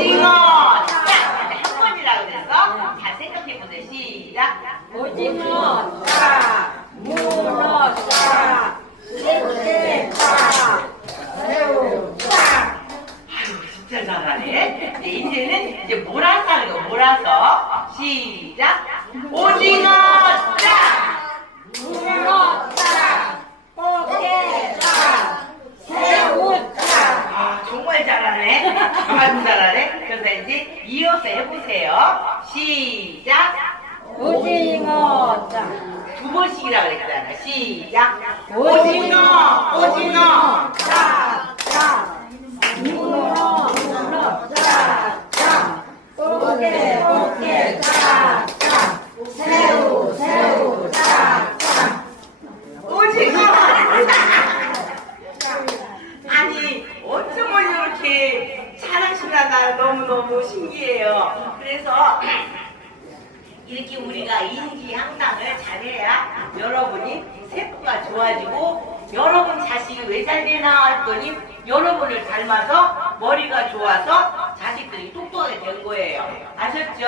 오징어 자, 한 번이라고 그래서 잘 생각해 보세요. 시작. 오징어. 이제 이제는 이제 몰아서 하는 거 몰아서 시작. 오징어 짜. 문어 짜 꽃게 짜 새우 짜 아 정말 아주 잘하네. 그래서 이제 이어서 해보세요. 시작. 오징어 짜두 번씩이라 그랬잖아. 시작. 오징어 오징어 짜짜 문어 문어 짜짜 꽃게 꽃게 짜짜 새우 새우 짜짜 오징어. 아니 어쩌면 이렇게 잘 하시나 나 너무너무 신기해요. 그래서 이렇게 우리가 인지향상을 잘해야 여러분이 세포가 좋아지고 여러분 자식이 왜 잘 되나 했더니 여러분을 닮아서 머리가 좋아서 자식들이 똑똑하게 된 거예요. 아셨죠?